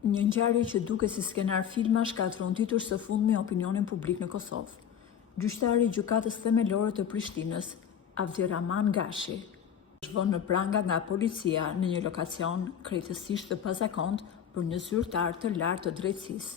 Një ngjarje që duket si skenar filmash ka tronditur së fundmi opinionin publik në Kosovë. Gjyqtari i gjykatës themelore të Prishtinës, Avdirahman Gashi, është vënë në pranga nga policia në një lokacion krejtësisht të pazakont për një zyrtar të lartë të drejtësisë.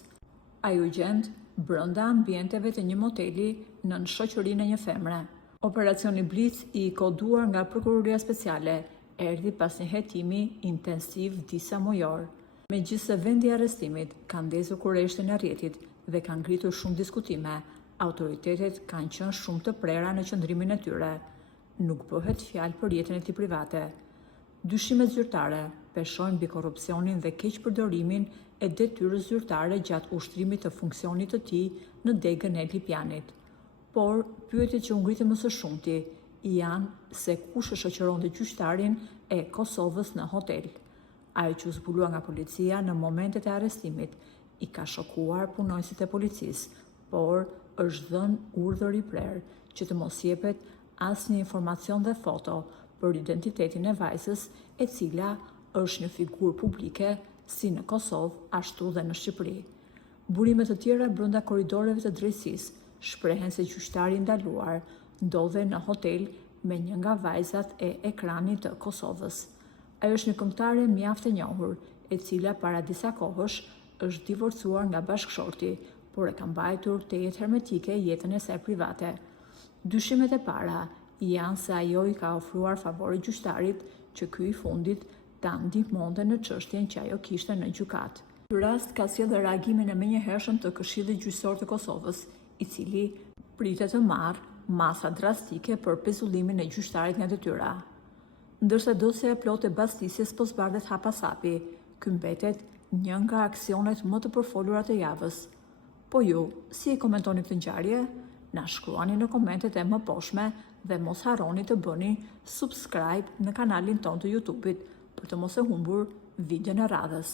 Ai u gjend brenda ambienteve të një moteli nën shoqërinë e një femre. Operacioni Blitz i koduar nga Prokuroria Speciale erdhi pas një hetimi intensiv disa mujor. Megjithëse vendi i arrestimit ka ndezur kurreshtin e rrjetit dhe ka ngritur shumë diskutime, autoritetet kanë qenë shumë të prera në qëndrimin e tyre. Nuk bëhet fjalë për jetën e tij private. Dyshimet zyrtare peshojnë mbi korrupsionin dhe keqpërdorimin e detyrës zyrtare gjatë ushtrimit të funksionit të tij në degën e Lipianit. Por pyetjet që u ngritën më së shumti janë se kush e shoqëronte gjyqtarin e Kosovës në hotel. Ai që u zbulua nga policia në momentet e arrestimit i ka shokuar punonjësit e policisë, por është dhënë urdhër i prerë që të mos jepet asnjë informacion dhe foto për identitetin e vajzës, e cila është një figurë publike si në Kosovë ashtu dhe në Shqipëri. Burime të tjera brenda korridoreve të drejtësisë shprehen se gjyqtari i ndaluar ndodhej në hotel me një nga vajzat e ekranit të Kosovës. Ajo është një këngëtare mjaft e njohur, e cila para disa kohësh është divorcuar nga bashkëshorti, por e ka mbajtur të jetë hermetike jetën e saj private. Dyshimet e para janë se ajo i ka ofruar favore gjyqtarit që ky i fundit ta ndihmonte në çështjen që ajo kishte në gjykat. Ky rast ka sjellë reagimin e menjëhershëm të Këshillit Gjyqësor të Kosovës, i cili pritet të marrë masa drastike për pezullimin e gjyqtarit nga detyra. Ndërsa dosja e plotë e bastisjes po zbardhet hapasapi, ky mbetet një nga aksionet më të përfolura të javës. Po ju, si e komentoni këtë ngjarje? Na shkruani në komentet e mëposhtme dhe mos harroni të bëni subscribe në kanalin ton të YouTube-it për të mos e humbur videon e radhës.